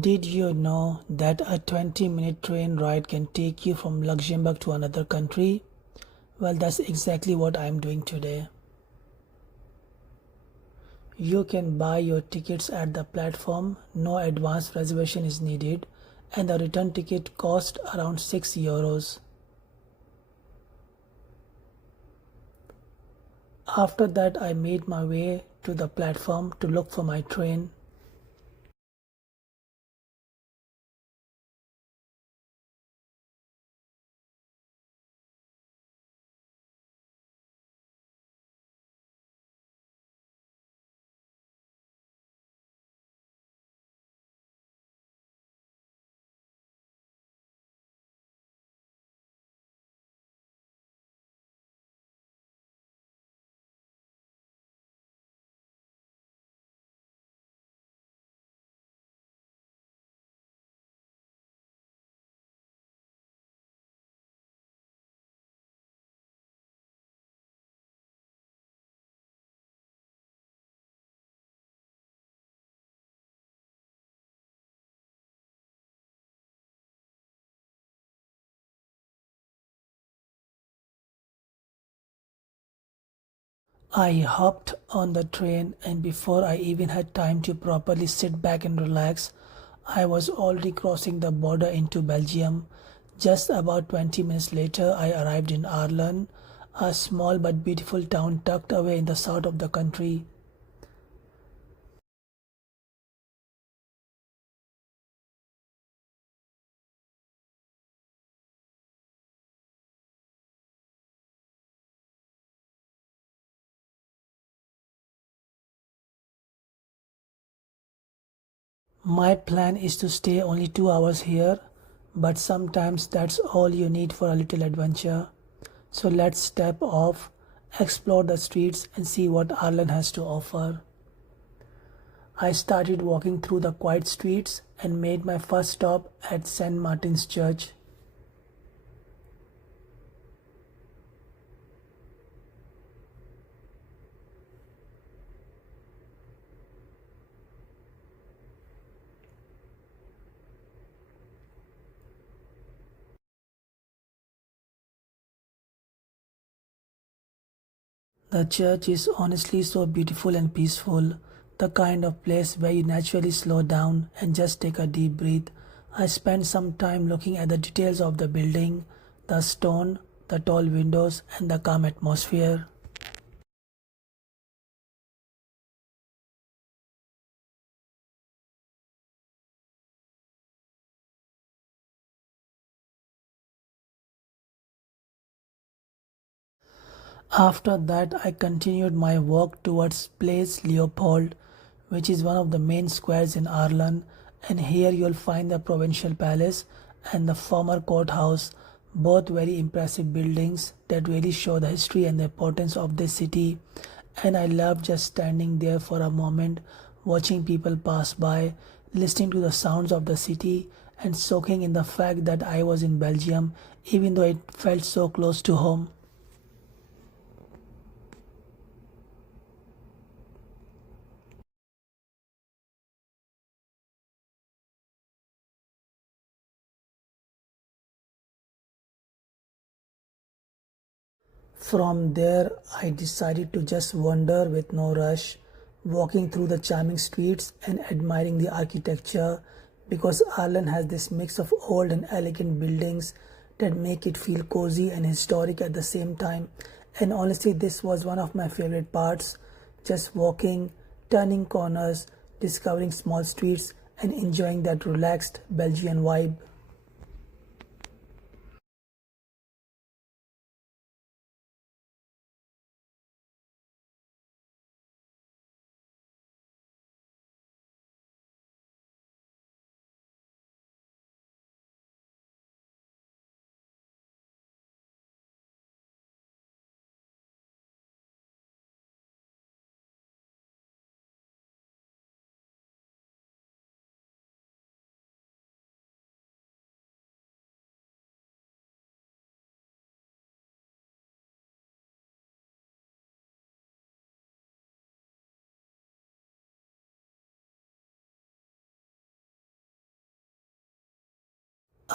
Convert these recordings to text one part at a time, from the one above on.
Did you know that a 20-minute train ride can take you from Luxembourg to another country? Well, that's exactly what I'm doing today. You can buy your tickets at the platform, no advance reservation is needed, and the return ticket cost around €6. After that, I made my way to the platform to look for my train. I hopped on the train, and before I even had time to properly sit back and relax, I was already crossing the border into Belgium. Just about 20 minutes later, I arrived in Arlon, a small but beautiful town tucked away in the south of the country. My plan is to stay only 2 hours here, but sometimes that's all you need for a little adventure. So let's step off, explore the streets, and see what Arlen has to offer. I started walking through the quiet streets and made my first stop at St. Martin's Church. The church is honestly so beautiful and peaceful, the kind of place where you naturally slow down and just take a deep breath. I spent some time looking at the details of the building, the stone, the tall windows, and the calm atmosphere. After that, I continued my walk towards Place Leopold, which is one of the main squares in Arlon, and here you'll find the provincial palace and the former courthouse, both very impressive buildings that really show the history and the importance of this city. And I love just standing there for a moment, watching people pass by, listening to the sounds of the city, and soaking in the fact that I was in Belgium, even though it felt so close to home. From there, I decided to just wander with no rush, walking through the charming streets and admiring the architecture because Ireland has this mix of old and elegant buildings that make it feel cozy and historic at the same time. And honestly, this was one of my favorite parts, just walking, turning corners, discovering small streets, and enjoying that relaxed Belgian vibe.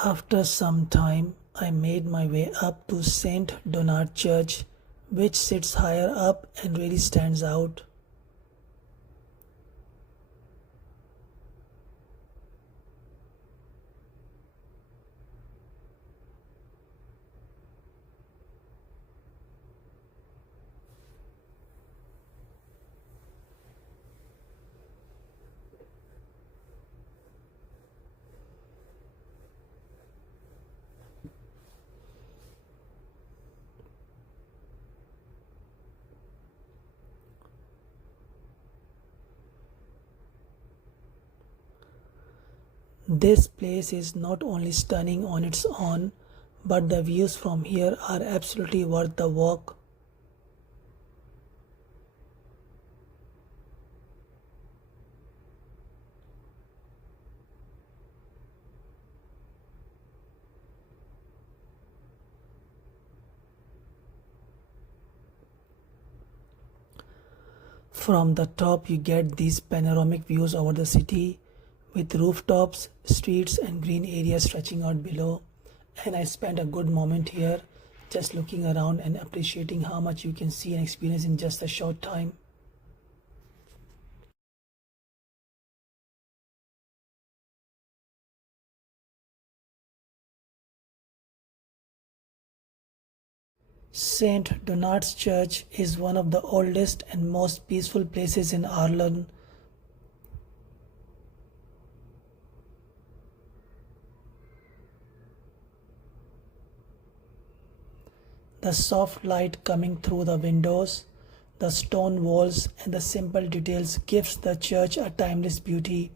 After some time, I made my way up to Saint Donat Church, which sits higher up and really stands out. This place is not only stunning on its own, but the views from here are absolutely worth the walk. From the top, you get these panoramic views over the city with rooftops, streets, and green areas stretching out below. And I spent a good moment here just looking around and appreciating how much you can see and experience in just a short time. St. Donat's Church is one of the oldest and most peaceful places in Arlon. The soft light coming through the windows, the stone walls, and the simple details gives the church a timeless beauty.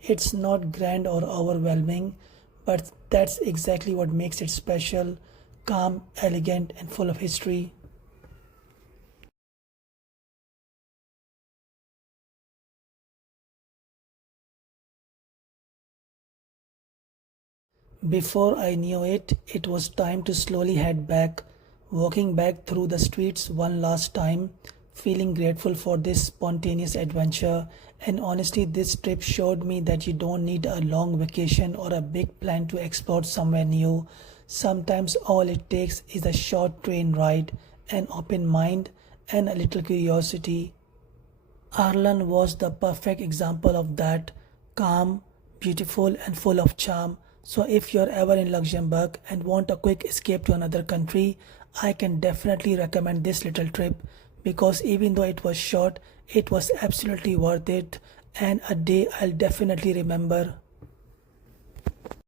It's not grand or overwhelming, but that's exactly what makes it special, calm, elegant, and full of history. Before I knew it, it was time to slowly head back, walking back through the streets one last time, feeling grateful for this spontaneous adventure. And honestly, this trip showed me that you don't need a long vacation or a big plan to explore somewhere new. Sometimes all it takes is a short train ride, an open mind, and a little curiosity. Arlan was the perfect example of that, calm, beautiful, and full of charm. So, if you're ever in Luxembourg and want a quick escape to another country, I can definitely recommend this little trip because even though it was short, it was absolutely worth it and a day I'll definitely remember.